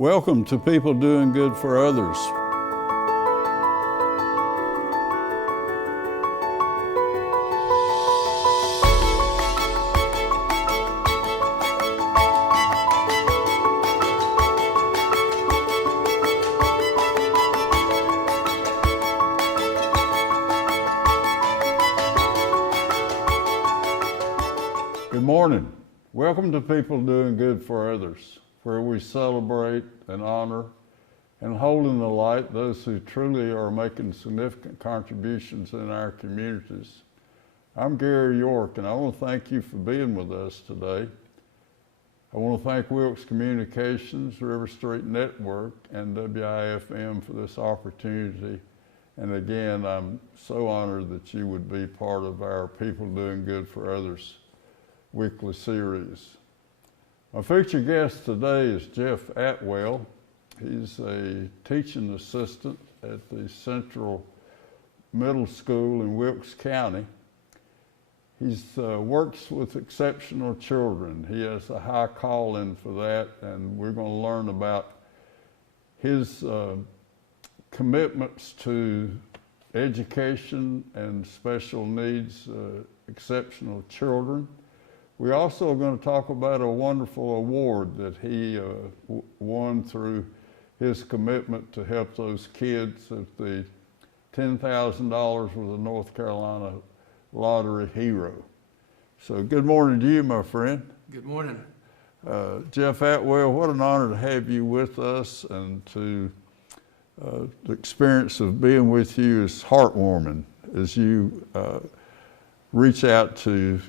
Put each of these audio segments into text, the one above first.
Welcome to People Doing Good for Others. Good morning. Welcome to People Doing Good for Others, where we celebrate and honor and hold in the light those who truly are making significant contributions in our communities. I'm Gary York, and I want to thank you for being with us today. I want to thank Wilkes Communications, River Street Network, and WIFM for this opportunity. And again, I'm so honored that you would be part of our People Doing Good for Others weekly series. My featured guest today is Jeff Atwell. He's a teaching assistant at the Central Middle School in Wilkes County. He works with exceptional children. He has a high calling for that, and we're going to learn about his commitments to education and special needs, exceptional children. We're also going to talk about a wonderful award that he won through his commitment to help those kids at the $10,000 with the North Carolina Lottery Hero. So good morning to you, my friend. Good morning. Jeff Atwell, what an honor to have you with us, and the experience of being with you is heartwarming as you reach out to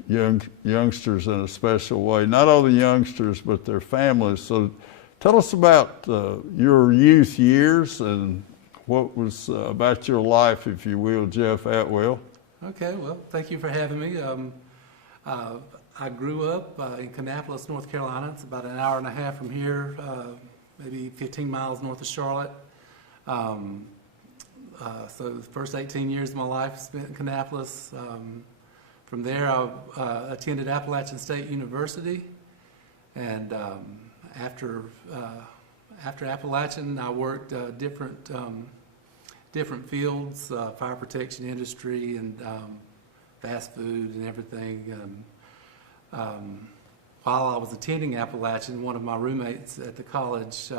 youngsters in a special way, not only youngsters, but their families. So tell us about your youth years and what was about your life, if you will, Jeff Atwell. Okay, well, thank you for having me. I grew up in Kannapolis, North Carolina. It's about an hour and a half from here, maybe 15 miles north of Charlotte. So the first 18 years of my life spent in Kannapolis. From there, I attended Appalachian State University, and after Appalachian, I worked different fields, fire protection industry, and fast food and everything. While I was attending Appalachian, one of my roommates at the college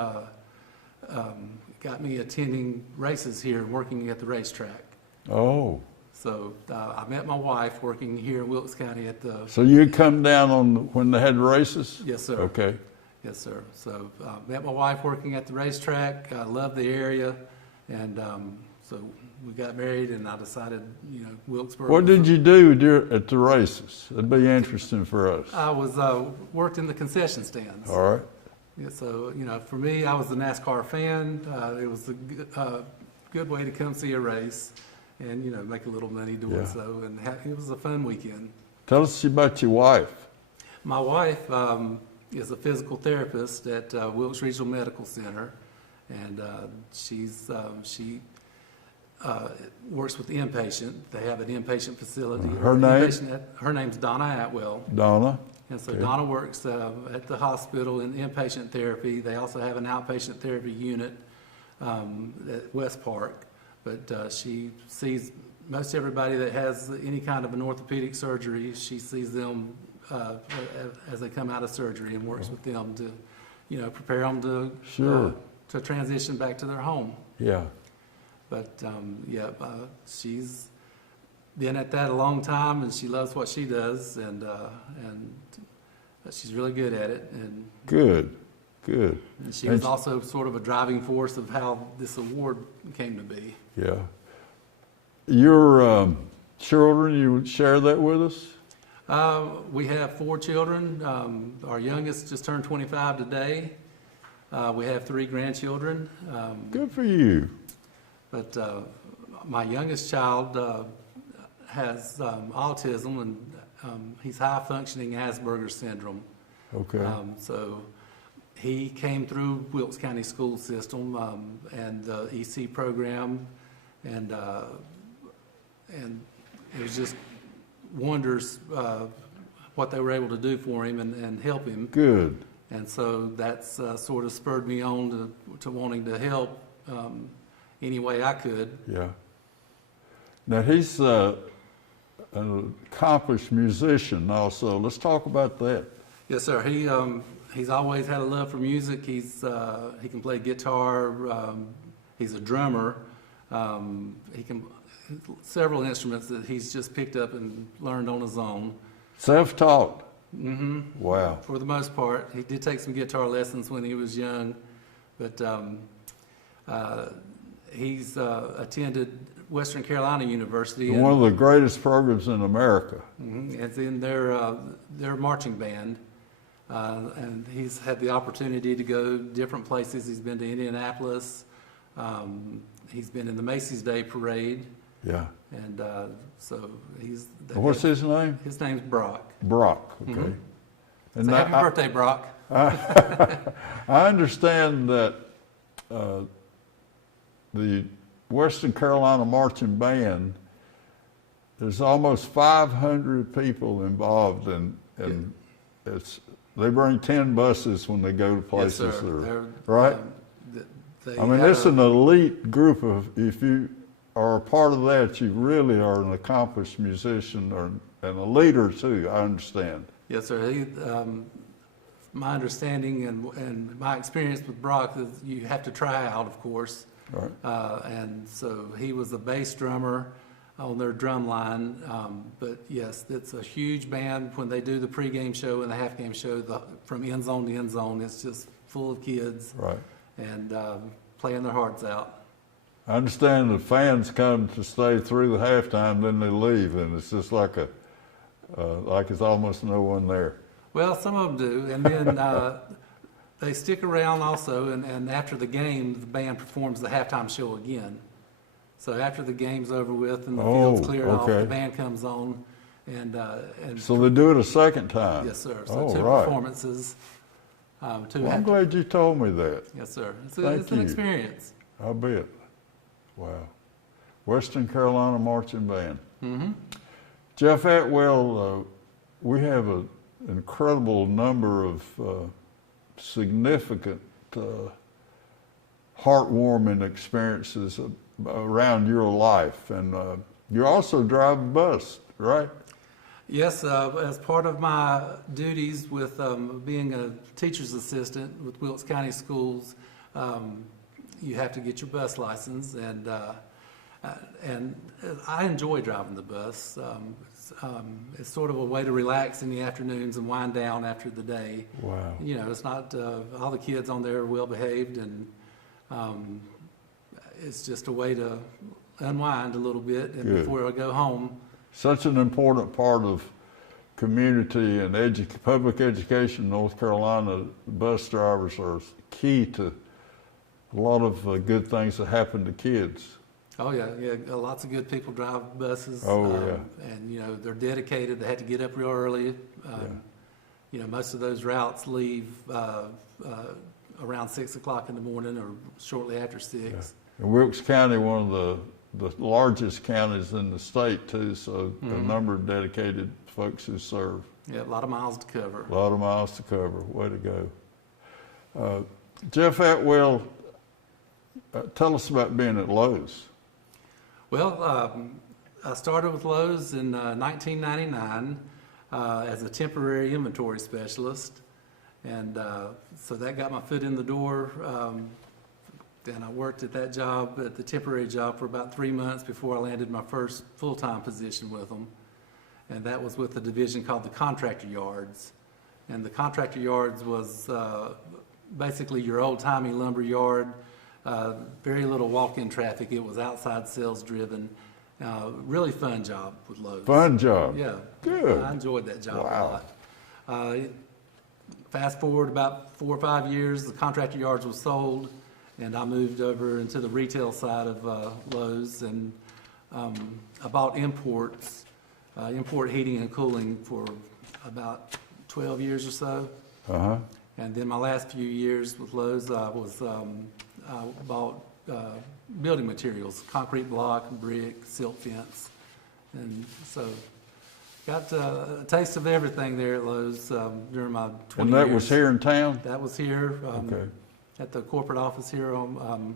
got me attending races here, working at the racetrack. Oh. So I met my wife working here in Wilkes County at the... So you'd come down when they had races? Yes, sir. Okay. Yes, sir. So met my wife working at the racetrack. I loved the area, and so we got married, and I decided, Wilkesboro... What did you do at the races? That'd be interesting for us. I was worked in the concession stands. All right. Yeah, so, for me, I was a NASCAR fan. It was a good way to come see a race. And, make a little money doing so. And it was a fun weekend. Tell us about your wife. My wife is a physical therapist at Wilkes Regional Medical Center. And she works with the inpatient. They have an inpatient facility. Her name? Her name's Donna Atwell. Donna. And so Donna works at the hospital in inpatient therapy. They also have an outpatient therapy unit at West Park. But she sees most everybody that has any kind of an orthopedic surgery. She sees them as they come out of surgery and works with them to, prepare them to transition back to their home. Yeah. But she's been at that a long time, and she loves what she does, and she's really good at it. And Good. And she was also sort of a driving force of how this award came to be. Yeah. Your children, you would share that with us? We have 4 children. Our youngest just turned 25 today. We have 3 grandchildren. Good for you. But my youngest child has autism, and he's high-functioning Asperger's syndrome. Okay. So he came through Wilkes County school system and the EC program, and it was just wonders what they were able to do for him and help him. Good. And so that's sort of spurred me on to wanting to help any way I could. Yeah. Now he's an accomplished musician also. Let's talk about that. Yes, sir. He's always had a love for music. He can play guitar. He's a drummer. He can several instruments that he's just picked up and learned on his own. Self-taught. Mm-hmm. Wow. For the most part, he did take some guitar lessons when he was young, but he's attended Western Carolina University. One of the greatest programs in America. Mm-hmm. It's in their marching band. And he's had the opportunity to go different places. He's been to Indianapolis. He's been in the Macy's Day Parade. Yeah. And so he's... What's his name? His name's Brock. Brock, okay. Mm-hmm. And So happy birthday, Brock. I understand that the Western Carolina Marching Band, there's almost 500 people involved, and they bring 10 buses when they go to places. Yes, sir. Right? I mean, it's an elite group of, if you are a part of that, you really are an accomplished musician and a leader too, I understand. Yes, sir. My understanding and my experience with Brock is you have to try out, of course. Right. And so he was a bass drummer on their drum line. But yes, it's a huge band. When they do the pregame show and the half-game show, from end zone to end zone, it's just full of kids. Right. And playing their hearts out. I understand the fans come to stay through the halftime, then they leave, and it's just like it's almost no one there. Well, some of them do, and then they stick around also, and after the game, the band performs the halftime show again. So after the game's over with and the field's cleared off, the band comes on, and so they do it a second time. Yes, sir. So two right. performances. I'm glad you told me that. Yes, sir. It's Thank an you. experience. I bet. Wow. Western Carolina Marching Band. Mm-hmm. Jeff Atwell, we have an incredible number of significant, heartwarming experiences around your life. And you also drive a bus, right? Yes, as part of my duties with being a teacher's assistant with Wilkes County Schools, you have to get your bus license, and I enjoy driving the bus. It's sort of a way to relax in the afternoons and wind down after the day. Wow. You know, it's not, all the kids on there are well behaved, and it's just a way to unwind a little bit and before I go home. Such an important part of community and public education in North Carolina. Bus drivers are key to a lot of good things that happen to kids. Oh yeah, lots of good people drive buses. And you know, they're dedicated. They have to get up real early. You know, most of those routes leave around 6 o'clock in the morning or shortly after 6. Yeah. And Wilkes County, one of the largest counties in the state too, so a number of dedicated folks who serve. Yeah, a lot of miles to cover. A lot of miles to cover. Way to go. Jeff Atwell, tell us about being at Lowe's. Well, I started with Lowe's in 1999 as a temporary inventory specialist, and so that got my foot in the door. And I worked at that job, at the temporary job, for about 3 months before I landed my first full-time position with them. And that was with a division called the Contractor Yards. And the Contractor Yards was basically your old-timey lumber yard, very little walk-in traffic. It was outside sales driven. Really fun job with Lowe's. Fun job? Yeah. Good. I enjoyed that job a lot. Fast forward about 4 or 5 years, the Contractor Yards was sold, and I moved over into the retail side of Lowe's, and I bought import heating and cooling for about 12 years or so. Uh-huh. And then my last few years with Lowe's, I bought building materials, concrete block, brick, silt fence. And so got a taste of everything there at Lowe's during my 20 And years. that was here in town? That was here Okay. at the corporate office here on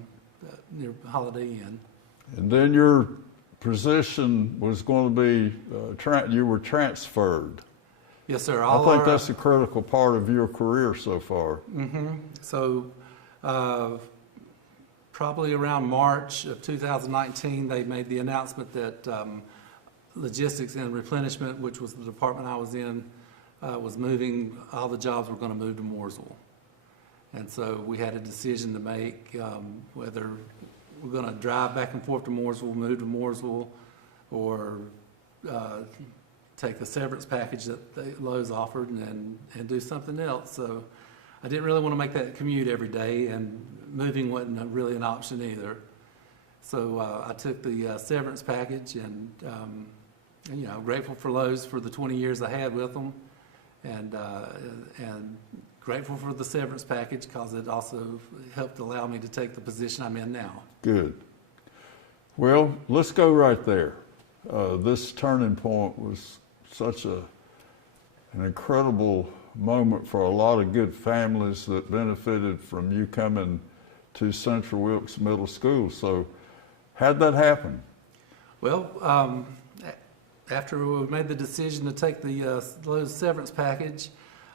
near Holiday Inn. And then your position was going to be, you were transferred. Yes, sir. I think that's a critical part of your career so far. So probably around March of 2019, they made the announcement that logistics and replenishment, which was the department I was in, was moving, all the jobs were going to move to Mooresville. And so we had a decision to make, whether we're going to drive back and forth to Mooresville, move to Mooresville, or take the severance package that Lowe's offered and do something else. So I didn't really want to make that commute every day, and moving wasn't really an option either. So I took the severance package, and you know, grateful for Lowe's for the 20 years I had with them, and grateful for the severance package because it also helped allow me to take the position I'm in now. Good. Well, let's go right there. This turning point was such an incredible moment for a lot of good families that benefited from you coming to Central Wilkes Middle School. So how'd that happen? Well, after we made the decision to take the Lowe's severance package,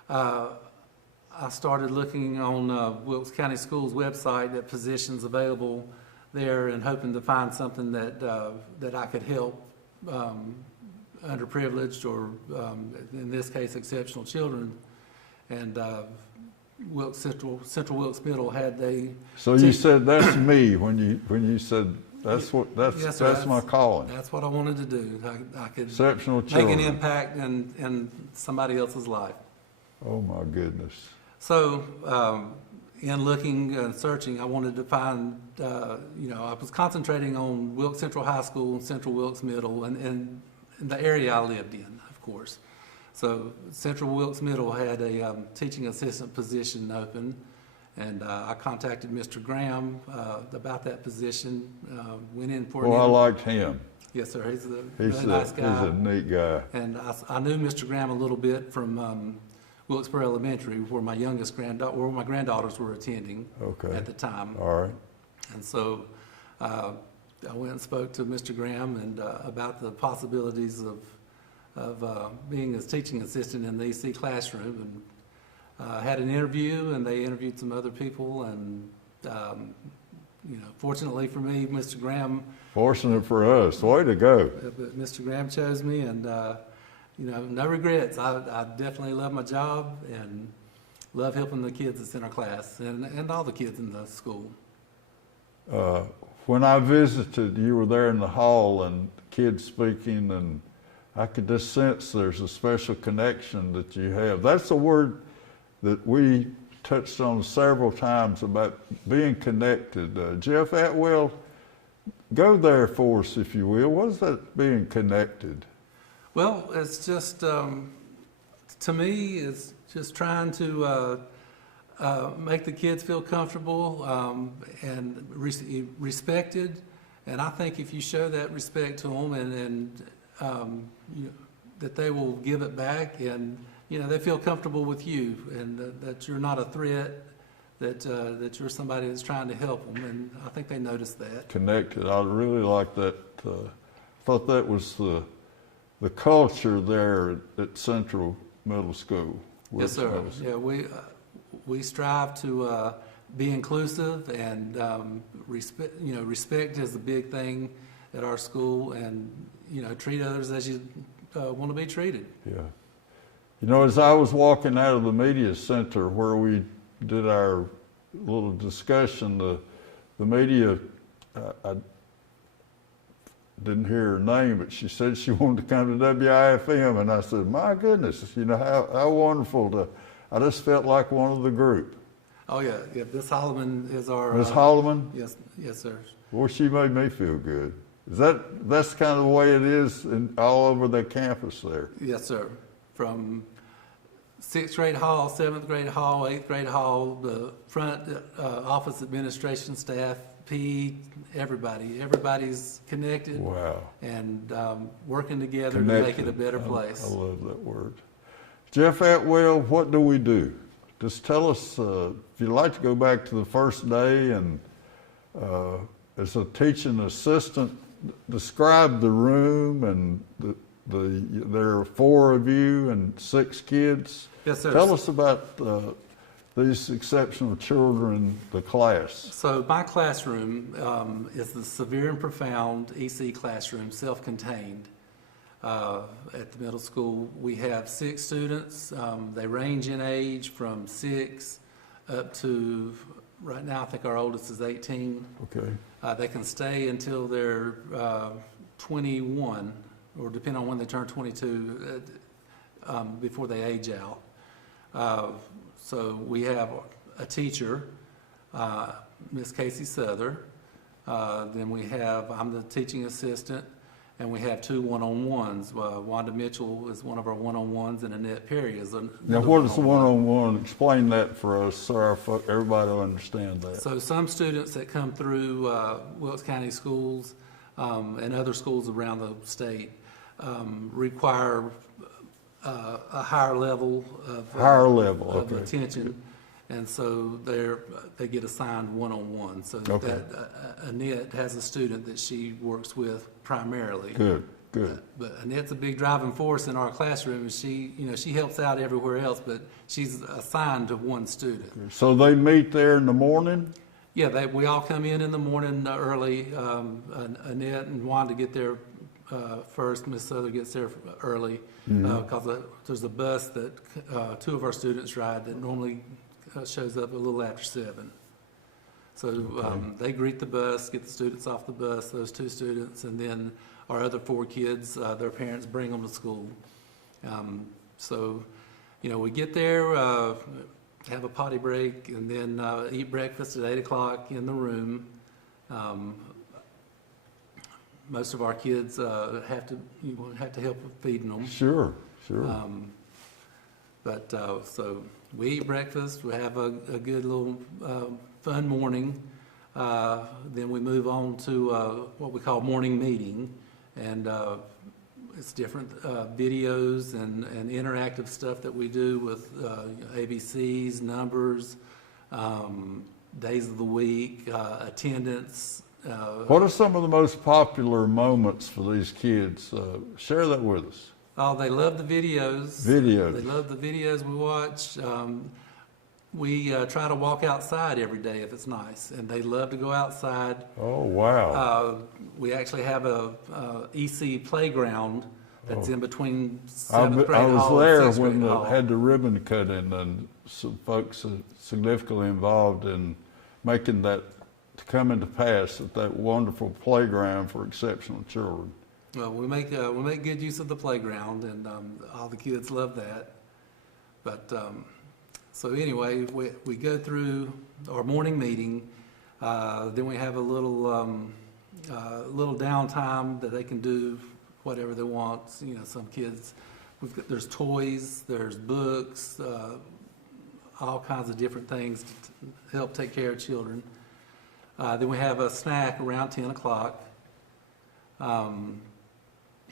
I started looking on Wilkes County Schools website at positions available there, and hoping to find something that I could help underprivileged, or in this case, exceptional children. And Central Wilkes Middle had So you said that's me when you said that's Yes, sir, that's my calling. That's what I wanted to do. I could Exceptional make children. an impact in somebody else's life. Oh my goodness. So, in looking and searching, I wanted to find, you know, I was concentrating on Wilkes Central High School and Central Wilkes Middle, and the area I lived in, of course. So, Central Wilkes Middle had a teaching assistant position open, and I contacted Mr. Graham about that position. Went in for Well, I liked him. Yes, sir. He's a really nice guy. He's a neat guy. And I knew Mr. Graham a little bit from Wilkesboro Elementary, where my granddaughters were attending at the time. All right. And so I went and spoke to Mr. Graham and about the possibilities of being his teaching assistant in the EC classroom, and had an interview, and they interviewed some other people, and you know, fortunately for me, Mr. Graham. Fortunate for us. Way to go. But Mr. Graham chose me, and you know, no regrets. I definitely love my job and love helping the kids that's in our class, and all the kids in the school. When I visited, you were there in the hall and kids speaking, and I could just sense there's a special connection that you have. That's a word that we touched on several times about being connected. Jeff Atwell, go there for us, if you will. What is that, being connected? Well, it's just, to me, it's just trying to make the kids feel comfortable and respected. And I think if you show that respect to them, and you know, that they will give it back, and you know, they feel comfortable with you, and that you're not a threat, that you're somebody that's trying to help them, and I think they notice that. Connected. I really like that. Thought that was the culture there at Central Middle School. Yes, sir. Yeah, we strive to be inclusive, and respect. You know, respect is the big thing at our school, and you know, treat others as you want to be treated. Yeah. You know, as I was walking out of the media center where we did our little discussion, the media, I didn't hear her name, but she said she wanted to come to WIFM, and I said, my goodness, you know, how wonderful I just felt like one of the group. Oh yeah, yeah, Miss Holloman is our... Miss Holloman? Yes, sir. Well, she made me feel good. That's kind of the way it is all over the campus there? Yes, sir. From 6th grade hall, 7th grade hall, 8th grade hall, the front office administration staff, PE, everybody's connected. Wow. And working together to make it a better place. I love that word. Jeff Atwell, what do we do? Just tell us, if you'd like to go back to the first day and as a teaching assistant, describe the room and there are 4 of you and 6 kids. Yes, sir. Tell us about these exceptional children, the class. So my classroom is the severe and profound EC classroom, self-contained. At the middle school, we have 6 students. They range in age from 6 up to, right now I think our oldest is 18. Okay. They can stay until they're 21, or depending on when they turn 22, before they age out. So we have a teacher, Miss Casey Souther. Then I'm the teaching assistant, and we have 2 one-on-ones. Wanda Mitchell is one of our one-on-ones, and Annette Perry is another. Now, what is the one-on-one? Explain that for us so everybody will understand that. So some students that come through Wilkes County schools and other schools around the state require a higher level of attention, and so they get assigned one-on-one. So that Annette has a student that she works with primarily. Good. But Annette's a big driving force in our classroom, and she helps out everywhere else, but she's assigned to one student. So they meet there in the morning? Yeah, we all come in the morning early. Annette and Wanda get there first. Miss Souther gets there early because there's a bus that 2 of our students ride that normally shows up a little after 7. So they greet the bus, get the students off the bus, those 2 students, and then our other 4 kids, their parents bring them to school. So, we get there, have a potty break, and then eat breakfast at 8 o'clock in the room. Most of our kids have to help with feeding them. Sure. So we eat breakfast, we have a good little fun morning. Then we move on to what we call morning meeting, and it's different videos and interactive stuff that we do with ABCs, numbers, days of the week, attendance. What are some of the most popular moments for these kids? Share that with us. Oh, they love the videos. They love the videos we watch. We try to walk outside every day if it's nice, and they love to go outside. Oh, wow. We actually have a EC playground that's in between 7th grade hall and 6th grade hall. I was there when they had the ribbon cutting, and some folks are significantly involved in making that to come into pass at that wonderful playground for exceptional children. Well, we make good use of the playground, and all the kids love that. But so anyway, we go through our morning meeting. Then we have a little downtime that they can do whatever they want. Some kids, there's toys, there's books, all kinds of different things to help take care of children. Then we have a snack around 10 o'clock.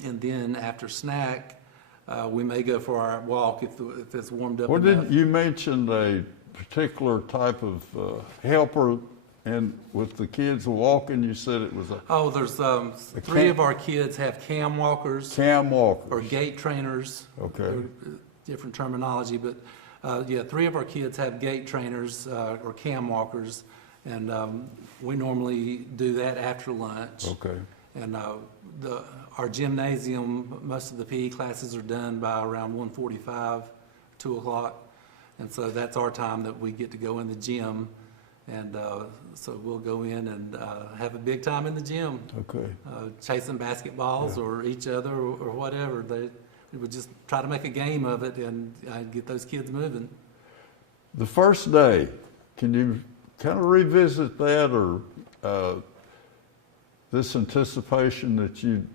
And then after snack, we may go for our walk if it's warmed up enough. You mentioned a particular type of helper, and with the kids walking, you said it was there's 3 of our kids have cam walkers. Cam walkers. Or gait trainers. Okay. Different terminology, but 3 of our kids have gait trainers or cam walkers, and we normally do that after lunch. Okay. And our gymnasium, most of the PE classes are done by around 1:45, 2 o'clock. And so that's our time that we get to go in the gym. And so we'll go in and have a big time in the gym. Okay. Chasing basketballs or each other or whatever. We would just try to make a game of it and get those kids moving. The first day, can you kind of revisit that, or this anticipation that you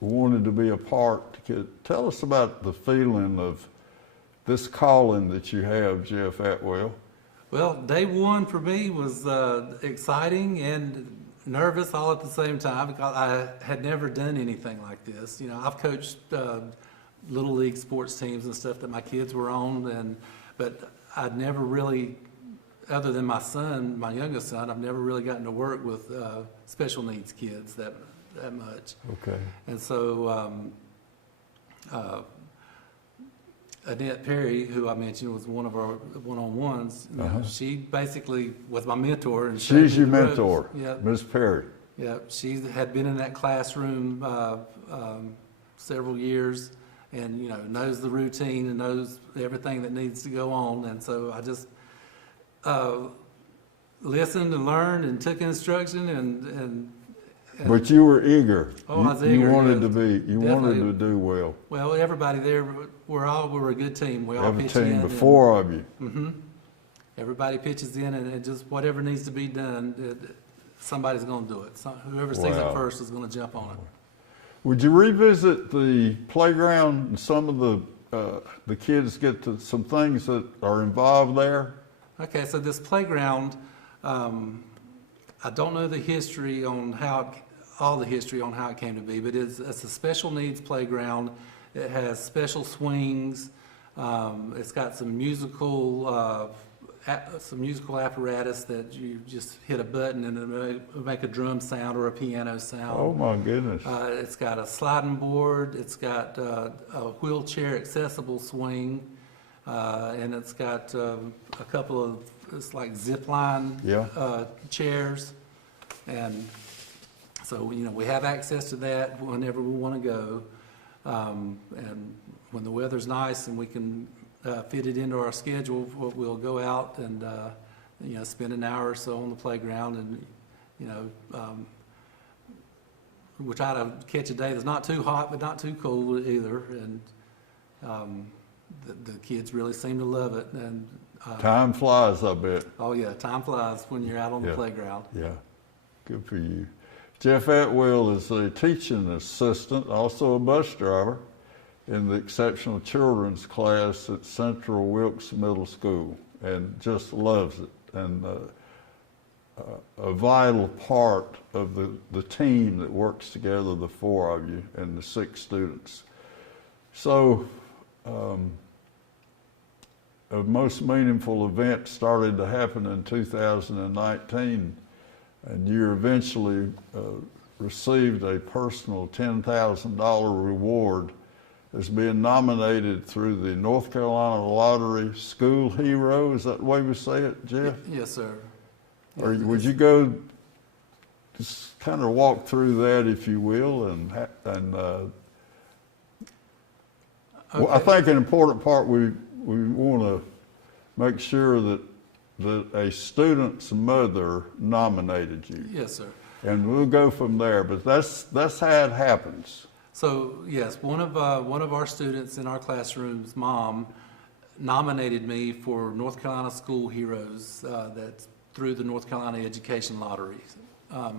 wanted to be a part? Tell us about the feeling of this calling that you have, Jeff Atwell? Well, day one for me was exciting and nervous all at the same time because I had never done anything like this. You know, I've coached little league sports teams and stuff that my kids were on, but I'd never really, other than my son, my youngest son, I've never really gotten to work with special needs kids that much. Okay. And so Annette Perry, who I mentioned was one of our one-on-ones, you know, she basically was my mentor. And she's your mentor, Ms. Perry. Yeah, she had been in that classroom several years, and you know, knows the routine and knows everything that needs to go on. And so I just listened and learned and took instruction and but you were eager. Oh, I was eager. You wanted to be. You Definitely. wanted to do well. Well, everybody there, we're a good team. We all Have a pitch team in. of 4 of you. Mm-hmm. Everybody pitches in, and just whatever needs to be done, somebody's going to do it. Whoever sees it first is going to jump on it. Would you revisit the playground and some of the kids get to some things that are involved there? Okay, so this playground, I don't know the history on all the history on how it came to be, but it's a special needs playground. It has special swings. It's got some musical apparatus that you just hit a button and it'll make a drum sound or a piano sound. Oh my goodness. It's got a sliding board. It's got a wheelchair accessible swing. And it's got a couple of, it's like zip line chairs. And so, you know, we have access to that whenever we want to go. And when the weather's nice and we can fit it into our schedule, we'll go out and, you know, spend an hour or so on the playground and, you know, we'll try to catch a day that's not too hot but not too cold either. And the kids really seem to love it. And time flies, I bet. Oh yeah, time flies when you're out on the playground. Yeah, good for you. Jeff Atwell is a teaching assistant, also a bus driver in the exceptional children's class at Central Wilkes Middle School, and just loves it, and a vital part of the team that works together, the 4 of you and the 6 students. So a most meaningful event started to happen in 2019, and you eventually received a personal $10,000 reward as being nominated through the North Carolina Lottery School Hero. Is that the way we say it, Jeff? Yes, sir. Or would you go just kind of walk through that, if you will, well, I think an important part we want to make sure that a student's mother nominated you. Yes, sir. And we'll go from there, but that's how it happens. So yes, one of our students in our classroom's mom nominated me for North Carolina School Heroes. That's through the North Carolina Education Lottery. I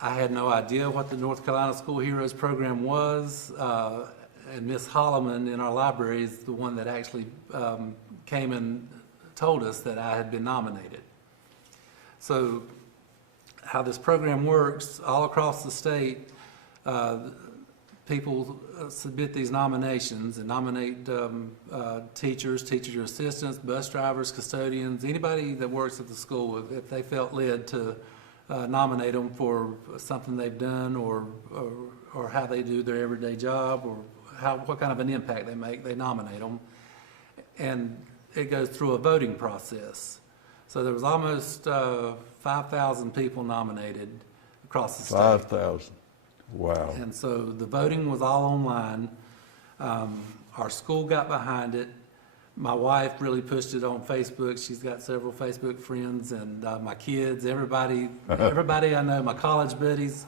had no idea what the North Carolina School Heroes program was, and Miss Holloman in our library is the one that actually came and told us that I had been nominated. So how this program works, all across the state, people submit these nominations and nominate teachers, teacher assistants, bus drivers, custodians, anybody that works at the school, if they felt led to nominate them for something they've done or how they do their everyday job or what kind of an impact they make, they nominate them. And it goes through a voting process. So there was almost 5,000 people nominated across the state. 5,000. Wow. And so the voting was all online. Our school got behind it. My wife really pushed it on Facebook. She's got several Facebook friends, and my kids, everybody I know, my college buddies,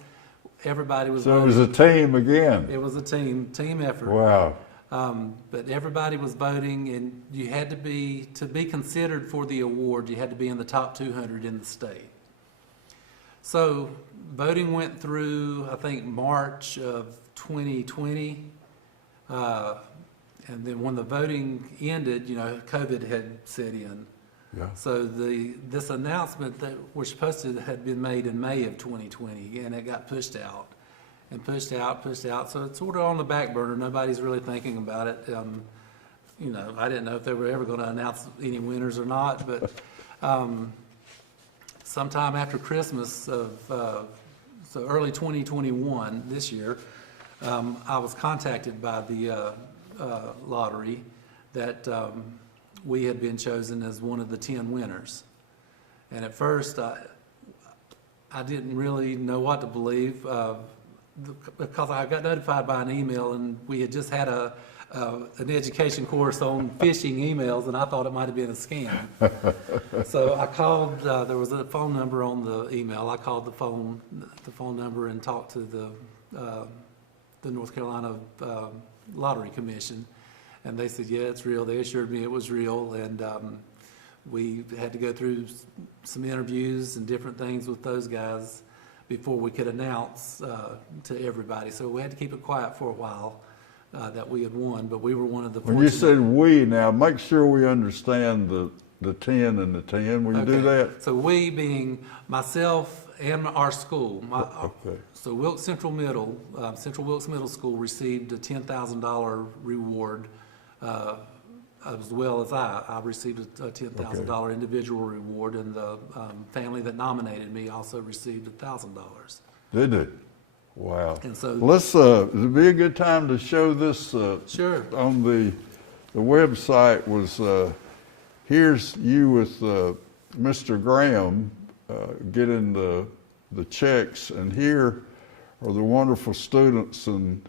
everybody was voting. So it was a team again. It was a team effort. Wow. But everybody was voting, and you had to be considered for the award, you had to be in the top 200 in the state. So voting went through, I think, March of 2020, And then when the voting ended, you know, COVID had set in. Yeah. So this announcement that we're supposed to had been made in May of 2020, and it got pushed out and pushed out. So it's sort of on the back burner. Nobody's really thinking about it. You know, I didn't know if they were ever going to announce any winners or not, but sometime after Christmas of so early 2021 this year, I was contacted by the lottery that we had been chosen as one of the 10 winners. And at first, I didn't really know what to believe because I got notified by an email, and we had just had an education course on phishing emails, and I thought it might have been a scam. So I called, there was a phone number on the email. I called the phone number and talked to the North Carolina Lottery Commission, and they said, yeah, it's real. They assured me it was real, and we had to go through some interviews and different things with those guys before we could announce to everybody. So we had to keep it quiet for a while that we had won, but we were one of the fortunate. When you said we, now make sure we understand the 10 and the 10. Will you do that? So we being myself and our school. Okay. So Wilkes Central Middle, Central Wilkes Middle School received a $10,000 reward, as well as I received a $10,000 individual reward, and the family that nominated me also received $1,000. Did it? Wow. And so Let's, it'd be a good time to show this sure. on the website was, here's you with Mr. Graham getting the checks, and here are the wonderful students and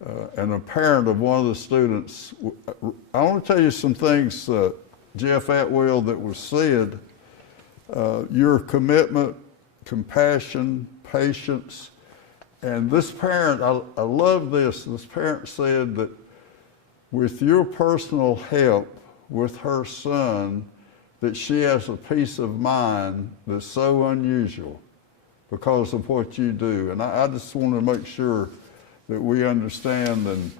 a parent of one of the students. I want to tell you some things, Jeff Atwell, that was said. Your commitment, compassion, patience, and this parent, I love this. This parent said that with your personal help with her son, that she has a peace of mind that's so unusual because of what you do. And I just want to make sure that we understand, and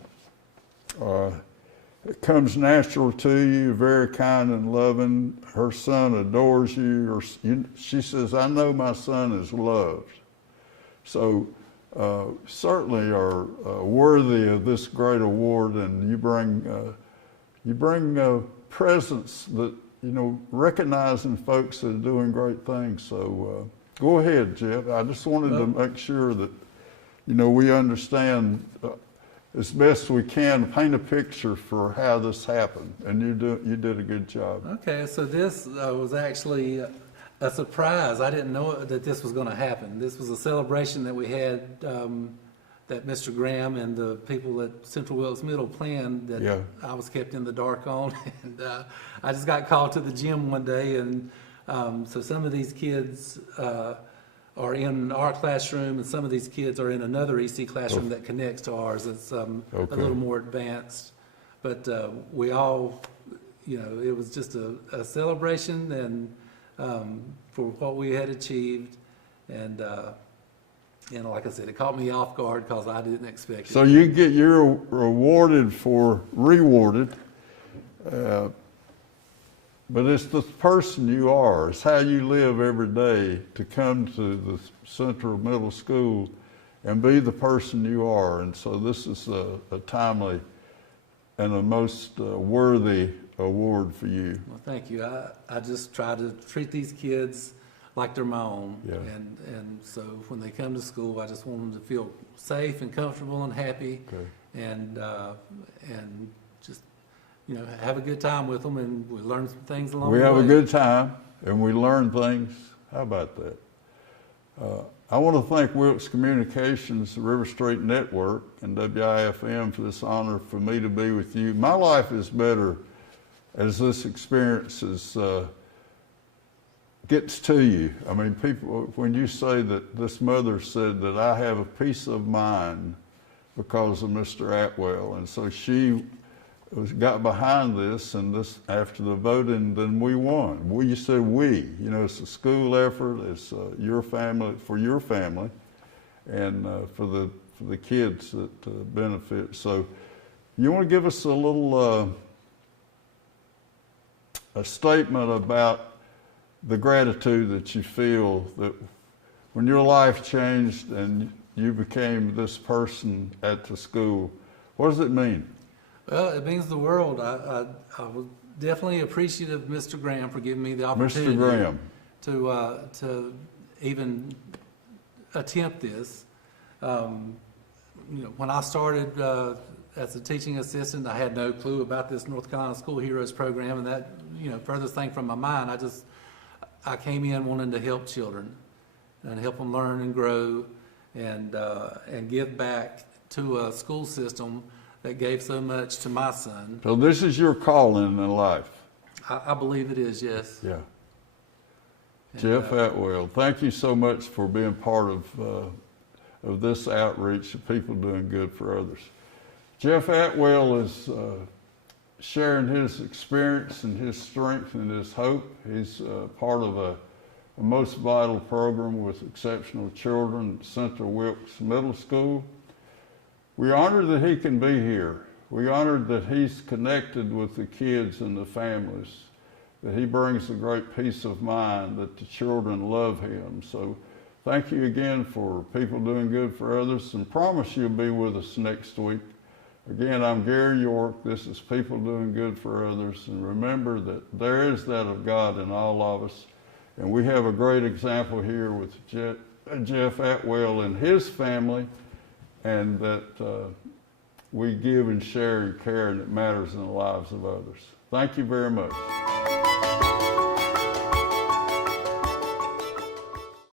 it comes natural to you, very kind and loving. Her son adores you. She says, I know my son is loved. So certainly are worthy of this great award, and you bring presence that, you know, recognizing folks that are doing great things. So go ahead, Jeff. I just wanted to make sure that, you know, we understand as best we can, paint a picture for how this happened, and you did a good job. Okay, so this was actually a surprise. I didn't know that this was going to happen. This was a celebration that we had that Mr. Graham and the people at Central Wilkes Middle planned that I was kept in the dark on. And I just got called to the gym one day, and so some of these kids are in our classroom, and some of these kids are in another EC classroom that connects to ours. It's a little more advanced. But we all, you know, it was just a celebration and for what we had achieved. And like I said, it caught me off guard because I didn't expect it. So you're rewarded, but it's the person you are. It's how you live every day to come to the Central Middle School and be the person you are. And so this is a timely and a most worthy award for you. Well, thank you. I just try to treat these kids like they're my own. Yeah. And so when they come to school, I just want them to feel safe and comfortable and happy. Okay. And just, you know, have a good time with them, and we learn some things along the way. We have a good time, and we learn things. How about that? I want to thank Wilkes Communications, the River Street Network, and WIFM for this honor for me to be with you. My life is better as this experience gets to you. I mean, people, when you say that this mother said that I have a peace of mind because of Mr. Atwell, and so she got behind this, and this after the voting, then we won. You said we, you know, it's a school effort, it's your family, for your family, and for the kids that benefit. So You want to give us a little a statement about the gratitude that you feel that when your life changed and you became this person at the school, what does it mean? Well, it means the world. I was definitely appreciative of Mr. Graham for giving me the opportunity Mr. Graham. to even attempt this. When I started as a teaching assistant, I had no clue about this North Carolina School Heroes program, and that, furthest thing from my mind. I came in wanting to help children and help them learn and grow and give back to a school system that gave so much to my son. So this is your calling in life. I believe it is, yes. Yeah. And, Jeff Atwell, thank you so much for being part of this outreach of people doing good for others. Jeff Atwell is sharing his experience and his strength and his hope. He's part of a most vital program with exceptional children at Central Wilkes Middle School. We're honored that he can be here. We're honored that he's connected with the kids and the families, that he brings a great peace of mind, that the children love him. So thank you again for people doing good for others, and promise you'll be with us next week. Again, I'm Gary York. This is People Doing Good for Others. And remember that there is that of God in all of us. And we have a great example here with Jeff Atwell and his family, and that we give and share and care, and it matters in the lives of others. Thank you very much.